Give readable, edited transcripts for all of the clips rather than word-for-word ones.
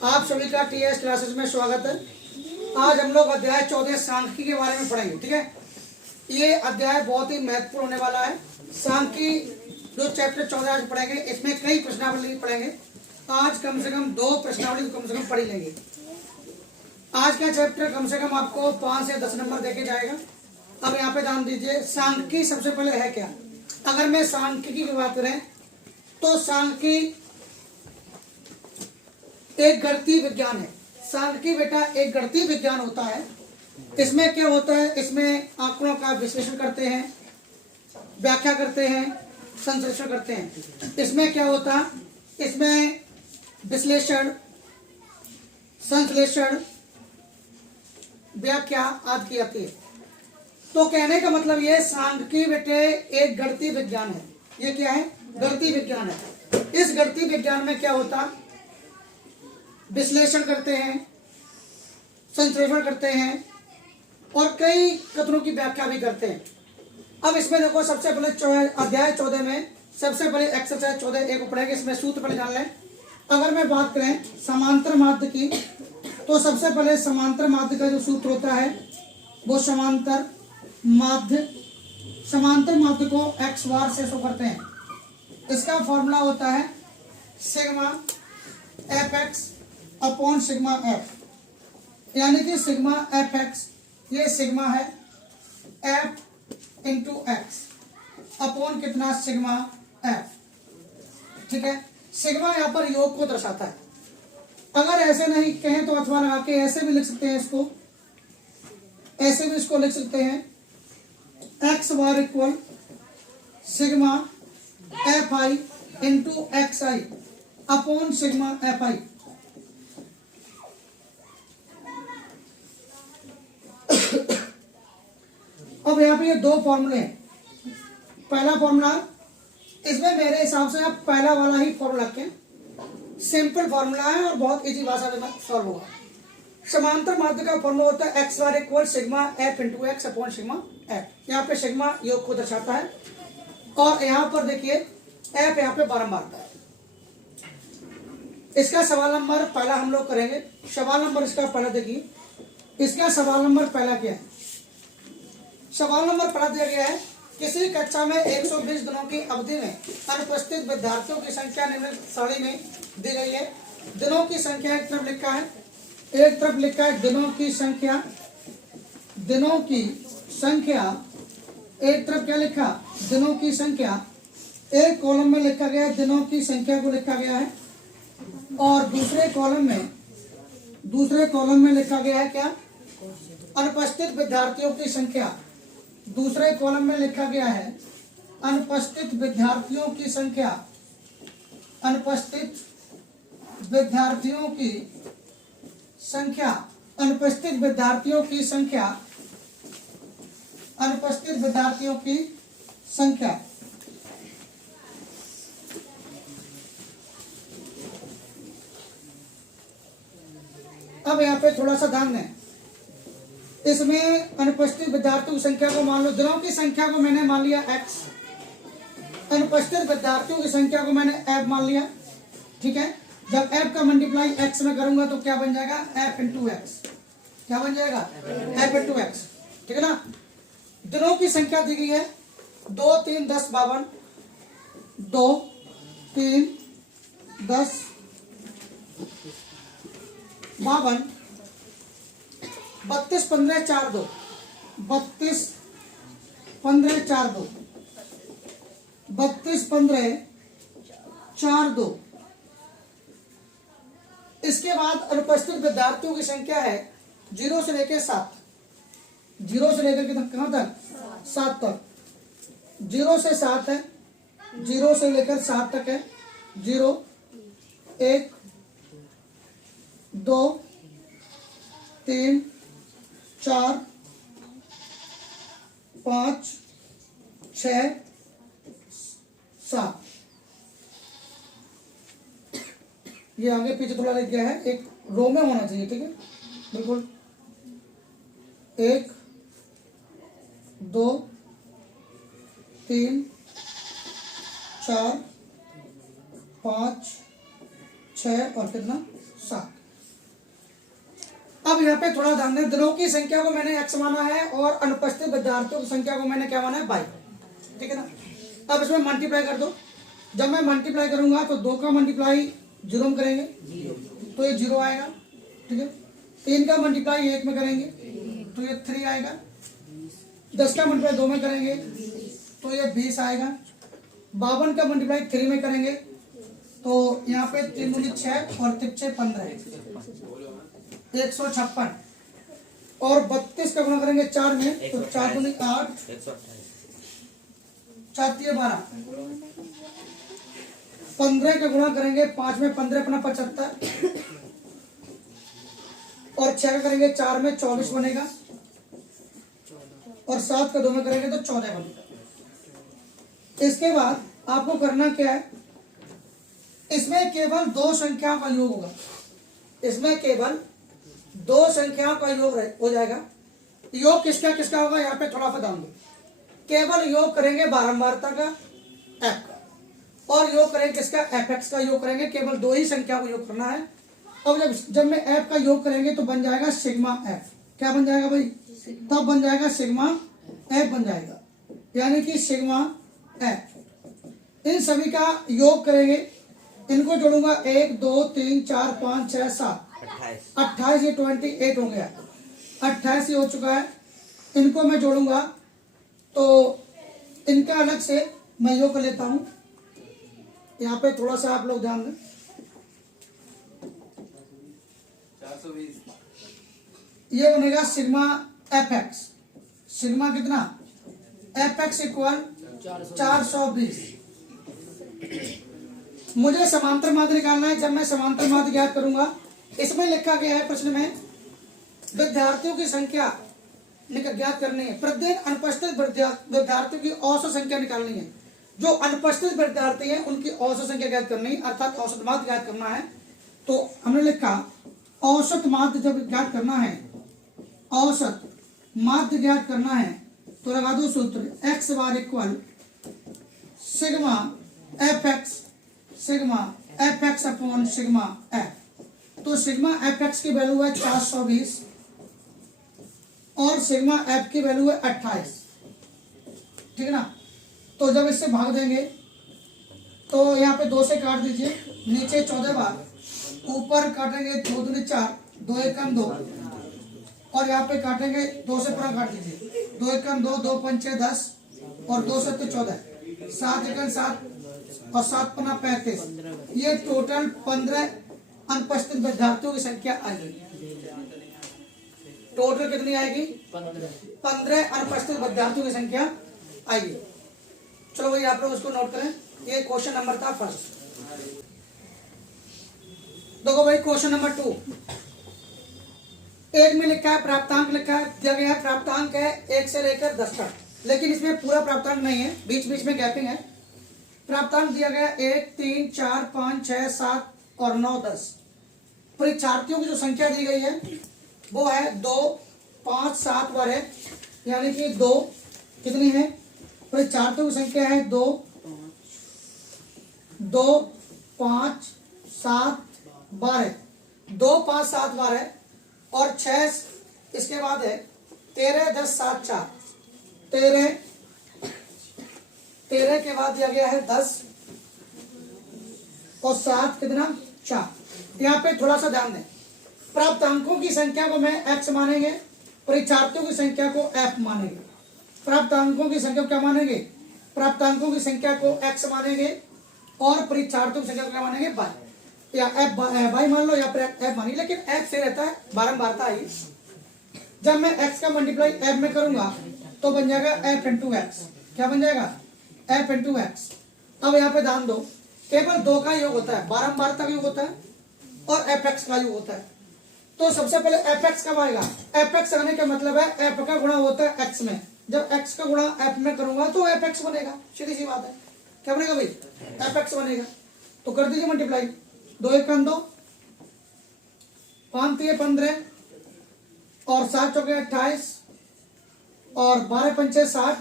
आप सभी का टीएस क्लासेस में स्वागत है। आज हम लोग अध्याय 14 सांख्यिकी के बारे में पढ़ेंगे। ठीक है, ये अध्याय बहुत ही महत्वपूर्ण होने वाला है। सांख्यिकी जो चैप्टर 14 आज पढ़ेंगे, इसमें कई प्रश्नावली पढ़ेंगे। आज कम से कम 2 प्रश्नावली कम से कम पढ़ी लेंगे। आज का चैप्टर कम से कम आपको 5 से 10 नंबर देके जाएगा। अब यहाँ पे ध्यान दीजिए, सांख्यिकी सबसे पहले है क्या। अगर मैं सांख्यिकी की बात करें तो सांख्यिकी एक गणितीय विज्ञान है। सांख्यिकी बेटा एक गणितीय विज्ञान होता है। इसमें क्या होता है, इसमें आंकड़ों का विश्लेषण करते हैं, व्याख्या करते हैं, संश्लेषण करते हैं। इसमें क्या होता है, इसमें विश्लेषण, संश्लेषण, व्याख्या आदि की जाती है। तो कहने का मतलब ये सांख्यिकी बेटे एक गणितीय विज्ञान है। ये क्या है, गणितीय विज्ञान है। इस गणितीय विज्ञान में क्या होता, विश्लेषण करते हैं, संश्लेषण करते हैं और कई कथनों की व्याख्या भी करते हैं। अब इसमें देखो, सबसे पहले अध्याय 14 में सबसे पहले एक्सरसाइज 14 को पढ़ेंगे। इसमें सूत्र पहले जान लें। अगर मैं बात करें समांतर माध्य की, तो सबसे पहले समांतर माध्य का जो सूत्र होता है वो समांतर माध्य को एक्स बार से शो करते हैं। इसका फॉर्मूला होता है sigma F X upon sigma F, यानी कि सिग्मा एफ एक्स, ये सिग्मा है, एफ इंटू एक्स अपॉन कितना, सिग्मा एफ। ठीक है, सिग्मा यहाँ पर योग को दर्शाता है। अगर ऐसे नहीं कहें तो अथवा लगा के ऐसे भी लिख सकते हैं इसको, ऐसे भी इसको लिख सकते हैं, x bar equal sigma F I into x I upon sigma F I. अब यहाँ पे ये 2 फॉर्मूले हैं। पहला फॉर्मूला, इसमें मेरे हिसाब से आप पहला वाला ही फॉर्मूला रखें। सिंपल फॉर्मूला है और बहुत इजी भाषा में सॉल्व होगा। समांतर माध्य का फॉर्मूला होता है X bar equal sigma F into X upon sigma F. यहाँ पे सिग्मा योग को दर्शाता है और यहाँ पर देखिए एफ यहाँ पे बारंबार आता है। इसका सवाल नंबर पहला हम लोग करेंगे। सवाल नंबर इसका पहला देखिए, इसका सवाल नंबर पहला क्या है। सवाल नंबर पहला दिया गया है, किसी कक्षा में 120 दिनों की अवधि में अनुपस्थित विद्यार्थियों की संख्या निम्नलिखित सारणी में दी गई है। दिनों की संख्या एक तरफ लिखा है, एक तरफ लिखा है दिनों की संख्या, दिनों की संख्या, एक तरफ क्या लिखा, दिनों की संख्या। एक कॉलम में लिखा गया दिनों की संख्या को लिखा गया है और दूसरे कॉलम में लिखा गया है क्या, अनुपस्थित विद्यार्थियों की संख्या। दूसरे कॉलम में लिखा गया है अनुपस्थित विद्यार्थियों की संख्या, अनुपस्थित विद्यार्थियों की संख्या, अनुपस्थित विद्यार्थियों की संख्या, अनुपस्थित विद्यार्थियों की संख्या। अब यहाँ पे थोड़ा सा ध्यान दें। इसमें अनुपस्थित विद्यार्थियों की संख्या को मान लो, दिनों की संख्या को मैंने मान लिया x, अनुपस्थित विद्यार्थियों की संख्या को मैंने f मान लिया। ठीक है, जब f का मल्टीप्लाई x में करूंगा तो क्या बन जाएगा, f इंटू एक्स। क्या बन जाएगा, f इंटू एक्स। ठीक है ना। दिनों की संख्या दी गई है 2 3 10 52, 2 3 10 52, 32 15 4 2, 32 15 4 2, 32 15 4 2। इसके बाद अनुपस्थित विद्यार्थियों की संख्या है 0 से लेकर 7, 0 से लेकर कहां तक, 7 तक। 0 से 7 है, 0 से लेकर 7 तक है। 0 1 2 3 4 5 6 7। ये आगे पीछे थोड़ा लिख गया है, एक रो में होना चाहिए। ठीक है, बिल्कुल। 1 2 3 4 5 6 और कितना 7। अब यहाँ पे थोड़ा ध्यान दें, दिनों की संख्या को मैंने x माना है और अनुपस्थित विद्यार्थियों की संख्या को मैंने क्या माना है, y। ठीक है ना। अब इसमें मल्टीप्लाई कर दो। जब मैं मल्टीप्लाई करूंगा तो 2 का मल्टीप्लाई 0 में करेंगे तो ये 0 आएगा। ठीक है। 3 का मल्टीप्लाई 1 में करेंगे तो ये 3 आएगा। 10 का मल्टीप्लाई 2 में करेंगे तो ये 20 आएगा। 52 का मल्टीप्लाई 3 में करेंगे तो यहाँ पे 3 दूनी 6 और 3 15 156। और 32 का गुणा करेंगे 4 में तो 4 दूनी 8 4 3 12। 15 का गुणा करेंगे 5 में 15 अपना 75 और 6 का करेंगे 4 में 24 बनेगा और 7 का 2 में करेंगे तो 14 बनेगा। इसके बाद आपको करना क्या है, इसमें केवल 2 संख्याओं का योग होगा। इसमें केवल 2 संख्याओं का योग हो जाएगा। योग किसका किसका होगा, यहाँ पे थोड़ा सा ध्यान दो। केवल योग करेंगे बारंबारता का एफ का, और योग करेंगे किसका, एफ एक्स का योग करेंगे। केवल 2 ही संख्या को योग करना है। अब जब में एफ का योग करेंगे तो बन जाएगा सिग्मा एफ। क्या बन जाएगा भाई, तब बन जाएगा सिग्मा एफ बन जाएगा, यानी कि सिग्मा एफ। इन सभी का योग करेंगे, इनको जोड़ूंगा 1 2 3 4 5 6 7 28। ये 28 हो गया, 28 हो चुका है। इनको मैं जोड़ूंगा तो इनका अलग से मैं योग कर लेता हूं। यहाँ पे थोड़ा सा आप लोग ध्यान दें। 420 ये बनेगा सिग्मा एफ एक्स। सिग्मा कितना, एफ एक्स इक्वल 420। मुझे समांतर माध्य निकालना है। जब मैं समांतर माध्य ज्ञात करूंगा, इसमें लिखा गया है प्रश्न में विद्यार्थियों की संख्या ज्ञात करनी है। प्रत्येक अनुपस्थित विद्यार्थियों की औसत संख्या निकालनी है। जो अनुपस्थित विद्यार्थी हैं उनकी औसत संख्या ज्ञात करनी है, अर्थात औसत माध्य ज्ञात करना है। तो हमने लिखा औसत माध्य जब ज्ञात करना है, औसत माध्य ज्ञात करना है तो लगा दो सूत्र X bar equal sigma F X, sigma F X upon sigma F. तो सिग्मा एफ एक्स की वैल्यू है 420 और सिग्मा एफ की वैल्यू है 28। ठीक है ना। तो जब इससे भाग देंगे तो यहाँ पे 2 से काट दीजिए, नीचे 14 बार, ऊपर काटेंगे 2 दूनी 4, 2 एकम 2 और यहाँ पे काटेंगे 2 से पूरा काट दीजिए, 2 एकम 2, 2 पंचे 10 और 2 से 14, 7 एकम 7 और 7 पन्ना 35। ये टोटल 15 अनुपस्थित विद्यार्थियों की संख्या आएगी। टोटल कितनी आएगी, 15 अनुपस्थित विद्यार्थियों की संख्या आएगी। चलो भाई आप लोग उसको नोट करें। ये क्वेश्चन नंबर था फर्स्ट। देखो भाई क्वेश्चन नंबर 2, एक में लिखा है प्राप्तांक, लिखा है दिया गया है प्राप्तांक है 1 से लेकर 10 तक, लेकिन इसमें पूरा प्राप्तांक नहीं है, बीच बीच में गैपिंग है। प्राप्तांक दिया गया 1 3 4 5 6 7 और 9 10। परीक्षार्थियों की जो संख्या दी गई है वो है 2 5 7 बार है, यानी कि 2 कितनी है, परीक्षार्थियों की संख्या है 2 2 5 7 12, 2 5 7 12 और 6 इसके बाद है 13 10 7 4, 13 के बाद दिया गया है 10 और 7 कितना 4। यहाँ पे थोड़ा सा ध्यान दें, प्राप्तांकों की संख्या को मैं x मानेंगे, परीक्षार्थियों की संख्या को f मानेंगे। प्राप्तांकों की संख्या को क्या मानेंगे, प्राप्तांकों की संख्या को x मानेंगे और परीक्षार्थियों की संख्या को क्या मानेंगे y, या f y मान लो या f मानिए, लेकिन f से रहता है बारंबारता आई। जब मैं x का मल्टीप्लाई f में करूंगा तो बन जाएगा f इंटू एक्स। क्या बन जाएगा, f इंटू एक्स। अब यहाँ पे ध्यान दो, केवल 2 का योग होता है, बारंबारता का योग होता है और एफ एक्स का योग होता है। तो सबसे पहले एफ एक्स कब आएगा, एफ एक्स आने का मतलब है एफ का गुणा होता है एक्स में। जब एक्स का गुणा एफ में करूंगा तो एफ एक्स बनेगा, सीधी सी बात है। क्या बनेगा भाई, एफ एक्स बनेगा। तो कर दीजिए मल्टीप्लाई, 2 1 2 5 3 15 और 7 चौके 28 और 12 पंचे 60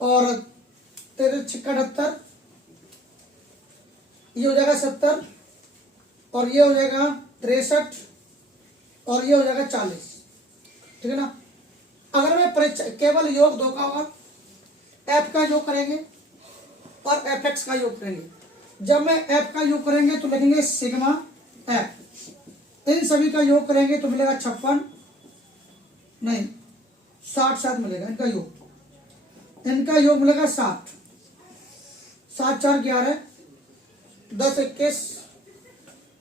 और 13 छिक्का 78, ये हो जाएगा 70 और ये हो जाएगा 63 और ये हो जाएगा 40, ठीक है ना। अगर मैं केवल योग दो का होगा, एफ का योग करेंगे और एफ एक्स का योग करेंगे। जब मैं एफ का योग करेंगे तो लिखेंगे सिग्मा एफ, इन सभी का योग करेंगे तो मिलेगा 56 नहीं 60 मिलेगा इनका योग मिलेगा 60, 7 4 11 10 21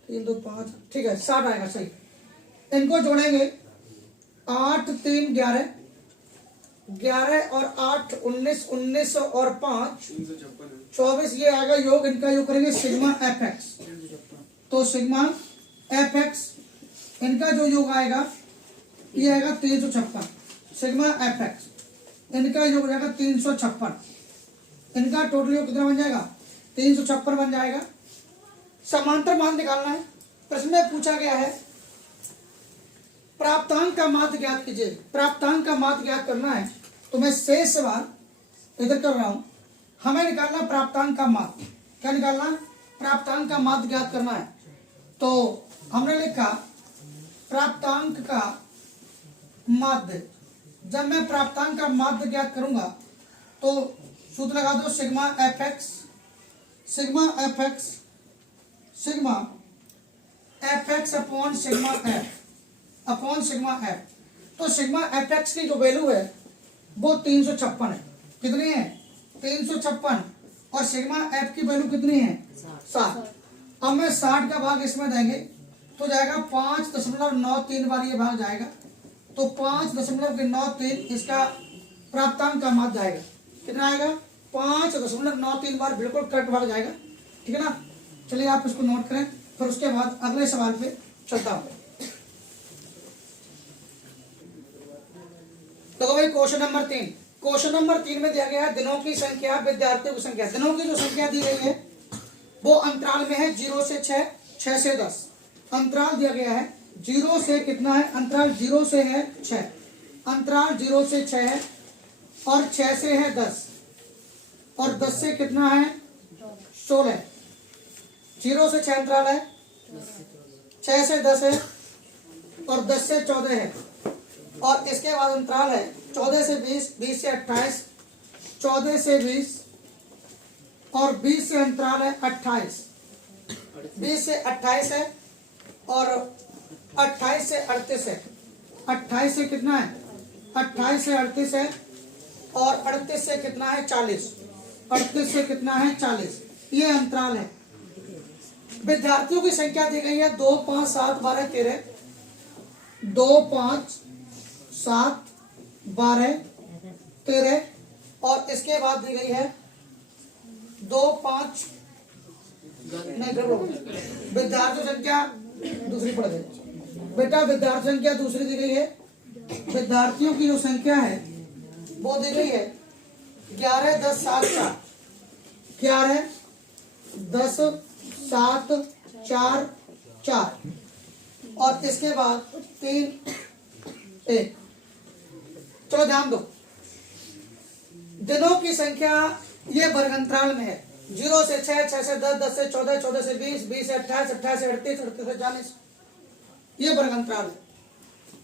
3 2 5, ठीक है 60 आएगा सही। इनको जोड़ेंगे 8 3 11 11 और 8 19 19 और 5 24, ये आएगा योग। इनका योग करेंगे सिग्मा एफ एक्स, तो सिग्मा एफ एक्स इनका जो योग आएगा ये आएगा 356, सिग्मा एफ एक्स इनका योग हो जाएगा 356। इनका टोटल योग कितना बन जाएगा 356 बन जाएगा। समांतर मान निकालना है। प्रश्न में पूछा गया है प्राप्तांक का माध्य ज्ञात कीजिए। प्राप्तांक का माध्य ज्ञात करना है तो मैं शेष सवाल इधर कर रहा हूं। हमें निकालना प्राप्तांक का माध्य। क्या निकालना? प्राप्तांक का माध्य ज्ञात करना है। तो हमने लिखा प्राप्तांक का माध्य। जब मैं प्राप्तांक का माध्य ज्ञात करूंगा तो सूत्र लगा दो sigma F X, sigma F X, sigma F X upon sigma F, upon sigma F. तो सिग्मा एफ एक्स की जो वैल्यू है वो 356 है। कितनी है? 356। और सिग्मा एफ की वैल्यू कितनी है? 60। अब मैं 60 का भाग इसमें देंगे तो जाएगा 5.93 बार ये भाग जाएगा, तो 5.93 इसका प्राप्तांक का माध्य आएगा। कितना आएगा? 5.93 बार बिल्कुल करेक्ट भाग जाएगा, ठीक है ना। चलिए आप इसको नोट करें, फिर उसके बाद अगले सवाल पे चलता हूं। तो भाई क्वेश्चन नंबर 3, क्वेश्चन नंबर 3 में दिया गया है दिनों की संख्या, विद्यार्थियों की संख्या। दिनों की जो संख्या दी गई है वो अंतराल में है 0 से 6, 6 से 10। अंतराल दिया गया है 0 से कितना है? अंतराल 0 से है 6, अंतराल 0 से 6 है और 6 से है 10 और 10 से कितना है? 16। 0 से 6 अंतराल है, 6 से 10 है और 10 से 14 है। और इसके बाद अंतराल है 14 से 20, 20 से 28, 14 से 20 और 20 से अंतराल है 28, 20 से 28 है और 28 से 38 है। 28 से कितना है? 28 से 38 है और 38 से कितना है? 40। 38 से कितना है? 40। ये अंतराल है। विद्यार्थियों की संख्या दी गई है 2 5 7 12 13, 2 5 7 12 13 और इसके बाद दी गई है 2 5 नहीं विद्यार्थी संख्या दूसरी पड़ गई बेटा। विद्यार्थी संख्या दूसरी दी गई है। विद्यार्थियों की जो संख्या है वो दी गई है 11 10 7 4, 11 10 7 4 4 और इसके बाद 3 1। चलो ध्यान दो, दिनों की संख्या ये वर्गंतराल में है 0 से 6, 6 से 10, 10 से 14, 14 से 20, 20 से 28, 28 से 38, 38 से 40। ये वर्गंतराल है।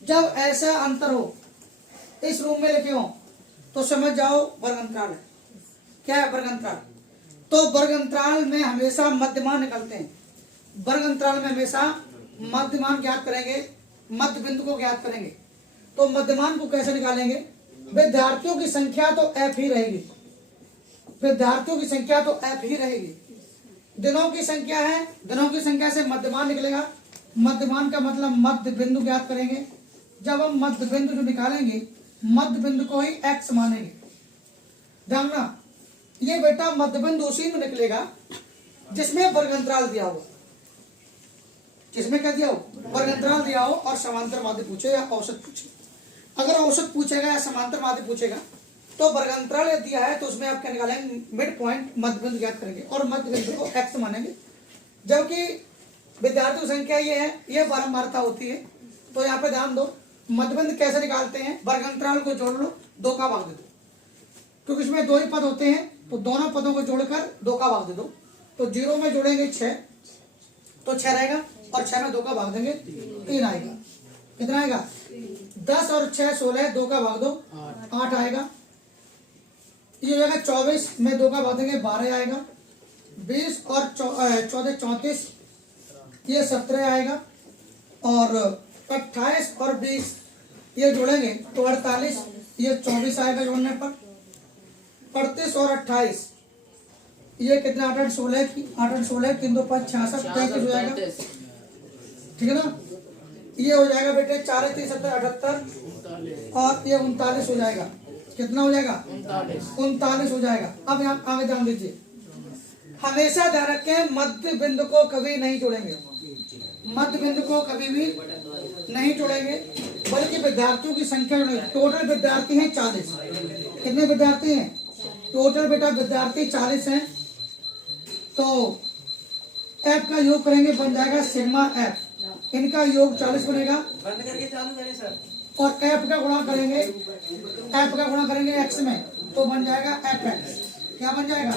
जब ऐसा अंतर हो इस रूम में लिखे हो तो समझ जाओ वर्गंतराल है। क्या है वर्गंतराल? तो वर्गंतराल में हमेशा मध्यमान निकलते हैं। वर्गंतराल में हमेशा मध्यमान ज्ञात करेंगे, मध्य बिंदु को ज्ञात करेंगे। तो मध्यमान को कैसे निकालेंगे? विद्यार्थियों की संख्या तो एफ ही रहेगी, विद्यार्थियों की संख्या तो एफ ही रहेगी। दिनों की संख्या है, दिनों की संख्या से मध्यमान निकलेगा। मध्यमान का मतलब मध्य बिंदु ज्ञात करेंगे। जब हम मध्य बिंदु जो निकालेंगे मध्य बिंदु को ही एक्स मानेंगे। जानना ये बेटा मध्य बिंदु उसी में निकलेगा जिसमें वर्गंतराल दिया हो, जिसमें क्या दिया हो? वर्गंतराल दिया हो और समांतर माध्य पूछे या औसत पूछे। अगर औसत पूछेगा या समांतर माध्य पूछेगा तो वर्गंतराल दिया है तो उसमें आप क्या निकालेंगे? मिड पॉइंट मध्य बिंदु ज्ञात करेंगे और मध्य बिंदु को एक्स मानेंगे। जबकि विद्यार्थी संख्या ये है, ये बारंबारता होती है। तो यहाँ पे ध्यान दो, मध्य बिंदु कैसे निकालते हैं? वर्गंतराल को जोड़ लो, 2 का भाग दे दो, क्योंकि इसमें 2 ही पद होते हैं तो दोनों पदों को जोड़कर 2 का भाग दे दो। तो 0 में जोड़ेंगे 6 तो 6 रहेगा और 6 में 2 का भाग देंगे 3 आएगा। कितना आएगा 10 और 6 16, 2 का भाग दो 8 आएगा। ये हो जाएगा 24 में 2 का भाग देंगे 12 आएगा। 20 और 14 34, ये 17 आएगा। और 28 और 20 ये जोड़ेंगे तो 48, ये 24 आएगा जोड़ने पर। 38 और 28 ये कितना 8 8 16 की 8 8 16 3 2 5 66 33 हो जाएगा, ठीक है ना। ये हो जाएगा बेटे 4 3 70 78 और ये 39 हो जाएगा। कितना हो जाएगा 39 हो जाएगा। अब यहाँ आगे ध्यान दीजिए, हमेशा ध्यान रखें मध्य बिंदु को कभी नहीं जोड़ेंगे, मध्य बिंदु को कभी भी नहीं जोड़ेंगे, बल्कि विद्यार्थियों की संख्या जोड़ेंगे। टोटल विद्यार्थी हैं 40। कितने विद्यार्थी हैं टोटल बेटा विद्यार्थी 40 हैं। तो एफ का योग करेंगे बन जाएगा सिग्मा एफ, इनका योग 40 बनेगा। बंद करके चालू करें सर। और एफ का गुणा करेंगे एक्स में तो बन जाएगा एफ एक्स। क्या बन जाएगा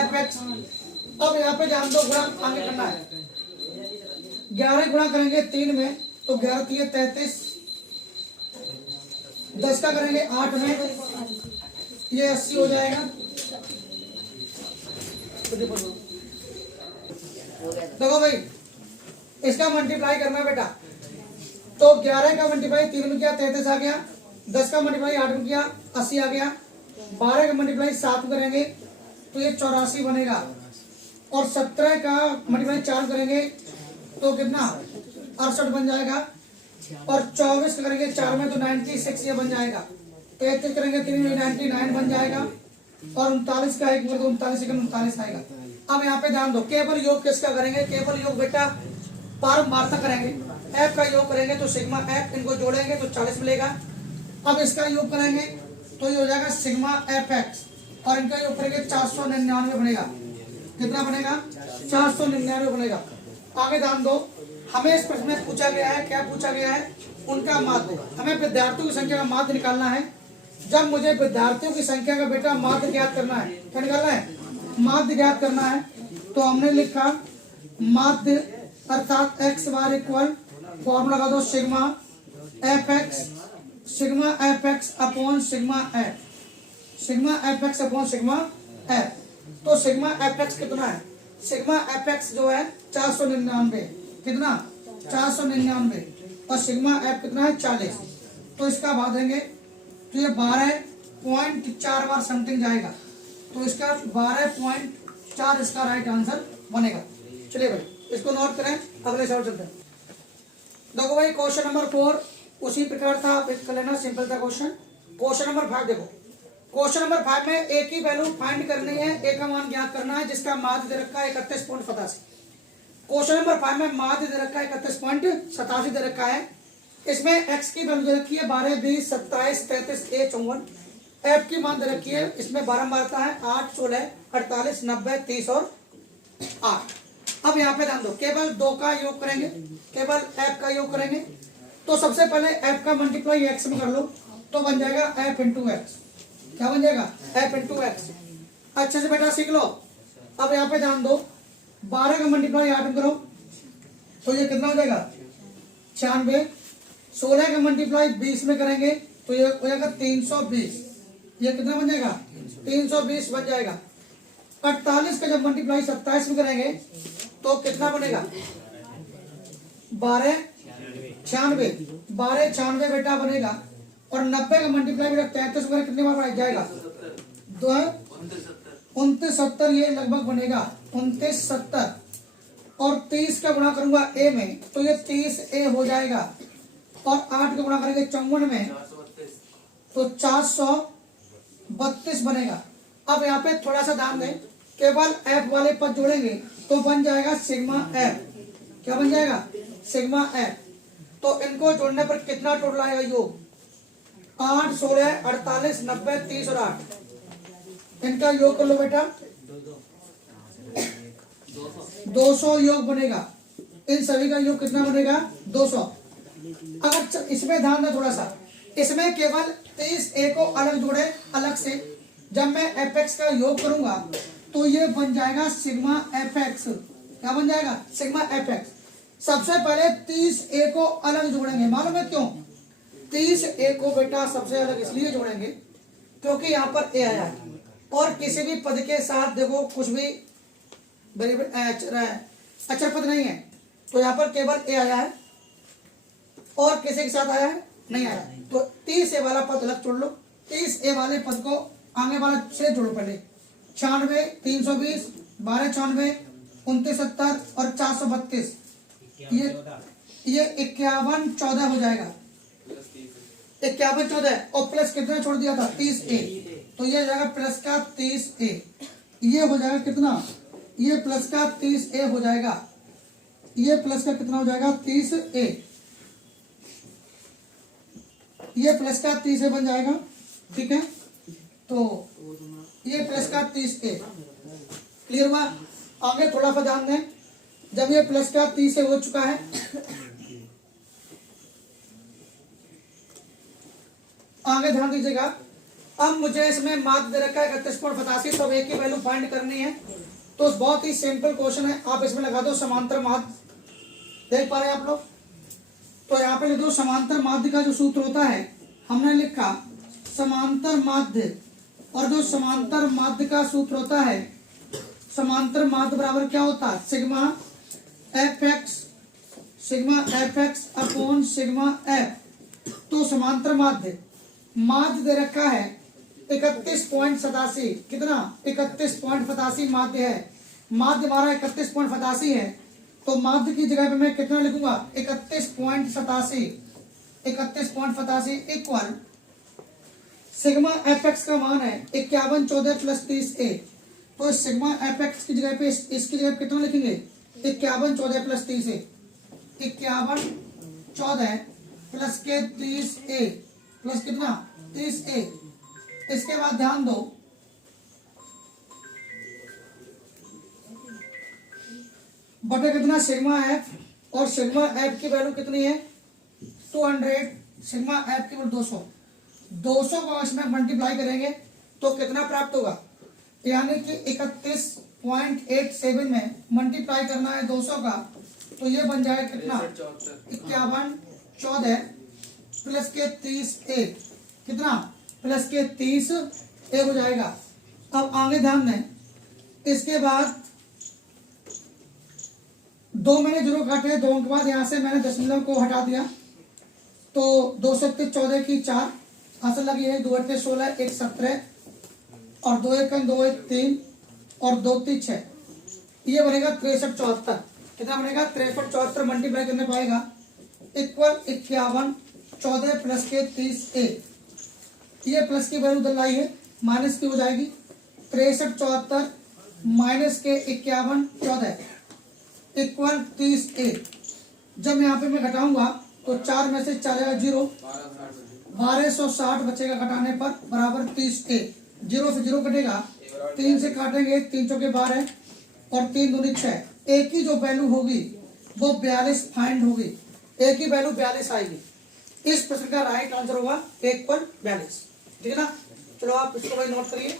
एफ एक्स। अब यहाँ पे ध्यान दो, गुणा आगे करना है। 11 गुणा करेंगे 3 में तो 11 3 33, 10 का करेंगे 8 में ये 80 हो जाएगा। देखो भाई इसका मल्टीप्लाई करना है बेटा, तो 11 का मल्टीप्लाई 3 में किया 33 आ गया। 10 का मल्टीप्लाई 8 में किया 80 आ गया। 12 का मल्टीप्लाई 7 में करेंगे तो ये 84 बनेगा। और 17 का मल्टीप्लाई 4 करेंगे तो कितना 68 बन जाएगा। और 24 का करेंगे 4 में तो 96 ये बन जाएगा। 33 करेंगे 3 में 99 बन जाएगा। और 39 का 1 में तो 39 आएगा। अब यहाँ पे ध्यान दो, केवल योग किसका करेंगे, केवल योग बेटा पारंपरिक करेंगे। एफ का योग करेंगे तो सिग्मा एफ, इनको जोड़ेंगे तो 40 मिलेगा। अब इसका योग करेंगे तो ये हो जाएगा सिग्मा एफ एक्स, और इनका योग करेंगे 499 बनेगा। कितना बनेगा 499 बनेगा। आगे ध्यान दो, हमें इस प्रश्न में पूछा गया है, क्या पूछा गया है, उनका माध्य। हमें विद्यार्थियों की संख्या का माध्य निकालना है। जब मुझे विद्यार्थियों की संख्या का बेटा माध्य ज्ञात करना है, क्या निकालना है माध्य ज्ञात करना है, तो हमने लिखा माध्य अर्थात एक्स बार इक्वल फॉर्मूला लगा दो sigma F X upon sigma F, sigma F X upon sigma F. तो सिग्मा एफ एक्स कितना है, सिग्मा एफ एक्स जो है 499, कितना 499, और सिग्मा एफ कितना है 40। तो इसका भाग देंगे तो ये 12.4 बार समथिंग जाएगा, तो इसका 12.4 इसका राइट आंसर बनेगा। चलिए भाई इसको नोट करें, अगले सवाल चलते हैं। देखो भाई क्वेश्चन नंबर 4 उसी प्रकार था, आप कर लेना, सिंपल था क्वेश्चन। क्वेश्चन नंबर 5 देखो, क्वेश्चन नंबर 5 में एक ही वैल्यू फाइंड करनी है, एक का मान ज्ञात करना है जिसका माध्य दे रखा है 31.87। क्वेश्चन नंबर 5 में माध्य दे रखा है 31.87 दे रखा है। इसमें x की वैल्यू दे रखी है 12 20 27 33 a 54। f की मान दे रखी है, इसमें बारंबारता है 8 16 48 90 30 और 8। अब यहाँ पे ध्यान दो, केवल 2 का योग करेंगे, केवल f का योग करेंगे। तो सबसे पहले f का मल्टीप्लाई x में कर लो तो बन जाएगा f इंटू एक्स। क्या बन जाएगा f इंटू एक्स। अच्छे से बेटा सीख लो। अब यहाँ पे ध्यान दो, 12 का मल्टीप्लाई 8 में करो तो ये कितना हो जाएगा 96। 16 का मल्टीप्लाई 20 में करेंगे तो ये हो जाएगा 320। ये कितना बन जाएगा 320 बन जाएगा। 48 का जब मल्टीप्लाई 27 में करेंगे तो कितना बनेगा 1296 बेटा बनेगा। और 90 का मल्टीप्लाई बेटा 33 में कितने बार जाएगा 29 70, ये लगभग बनेगा 29 70। और 30 का गुणा करूंगा a में तो ये 30a हो जाएगा। और 8 का गुणा करेंगे 54 में तो 432 बनेगा। अब यहाँ पे थोड़ा सा ध्यान दें, केवल f वाले पद जोड़ेंगे तो बन जाएगा सिग्मा f। क्या बन जाएगा सिग्मा f। तो इनको जोड़ने पर कितना टोटल आएगा योग 8 16 48 90 30 और 8। इनका योग कर लो बेटा 200 योग बनेगा। इन सभी का योग कितना बनेगा 200। अगर इसमें ध्यान दें थोड़ा सा, इसमें केवल 30a को अलग जोड़े अलग से, जब मैं fx का योग करूंगा तो ये बन जाएगा सिग्मा fx। क्या बन जाएगा सिग्मा fx। सबसे पहले 30A को अलग जोड़ेंगे, मालूम है क्यों? 30A को बेटा सबसे अलग इसलिए जोड़ेंगे क्योंकि यहाँ पर A आया है और किसी भी पद के साथ देखो कुछ भी अचर पद नहीं है, तो यहाँ पर केवल A आया है और किसी के साथ आया है नहीं आया, तो 30A वाला पद अलग जोड़ लो। 30A वाले पद को आगे वाला से जोड़ो पहले। 96, 320, 1294, 2970 और 432, ये 51 14 हो जाएगा। 51 14 और प्लस कितना छोड़ दिया था? 30A, तो ये हो जाएगा प्लस का 30A। ये हो जाएगा कितना? ये प्लस का 30A हो जाएगा। ये प्लस का कितना हो जाएगा? 30A। ये प्लस का 30A बन जाएगा, ठीक है। तो ये प्लस का 30A क्लियर हुआ। आगे थोड़ा सा ध्यान दें, जब ये प्लस का 30A हो चुका है, आगे ध्यान दीजिएगा। अब मुझे इसमें मार्क दे रखा है 31.85, तो एक की वैल्यू फाइंड करनी है। तो बहुत ही सिंपल क्वेश्चन है, आप इसमें लगा दो समांतर माध्य। देख पा रहे हैं आप लोग? तो यहाँ पे लिख दो समांतर माध्य का जो सूत्र होता है, हमने लिखा समांतर माध्य, और जो समांतर माध्य का सूत्र होता है, समांतर माध्य बराबर क्या होता है? Sigma F X upon sigma F. तो समांतर माध्य दे रखा है 31.87, कितना? 31.87 माध्य है। माध्य हमारा 31.87 है, तो माध्य की जगह पे मैं कितना लिखूंगा? 31.87। 31.87 इक्वल सिग्मा एफ एक्स का मान है 51 14 प्लस 30A। तो सिग्मा एफ एक्स की जगह पे इसकी जगह पे कितना लिखेंगे? 51 14 प्लस 30A। 51 14 प्लस के 30A प्लस कितना? 30A। इसके बाद ध्यान दो, बटे कितना? सिग्मा एफ, और सिग्मा एफ की वैल्यू कितनी है? 200। सिग्मा एफ की वैल्यू 200। 200 को इसमें मल्टीप्लाई करेंगे तो कितना प्राप्त होगा? यानी कि 31.87 में मल्टीप्लाई करना है 200 का, तो ये बन जाएगा कितना? 51 14 प्लस के 30A, कितना? प्लस के 30A हो जाएगा। अब आगे ध्यान दें, इसके बाद दो मैंने जीरो काटे, दो के बाद यहाँ से मैंने दशमलव को हटा दिया, तो 2 7 14 की 4 असल लगी है, 2 8 16 1 17 और 2 1 2 1 3 और 2 3 6, ये बनेगा 63 74। कितना बनेगा? 63 74 मल्टीप्लाई करने पाएगा इक्वल 51 14 प्लस के 30A। ये प्लस की वैल्यू उधर लाई है, माइनस की हो जाएगी। 63 74 माइनस के 51 14 इक्वल 30A। जब यहाँ पे मैं घटाऊंगा तो 4 में से चलेगा 0, 1260 बचेगा घटाने पर, बराबर 30A। 0 से 0 कटेगा, 3 से काटेंगे, 3 चौके 12 और 3 दूनी 6। एक ही जो वैल्यू होगी वो 42 फाइंड होगी, एक ही वैल्यू 42 आएगी। इस प्रश्न का राइट आंसर होगा 1 पर 42, ठीक है ना। चलो आप इसको भाई नोट करिए।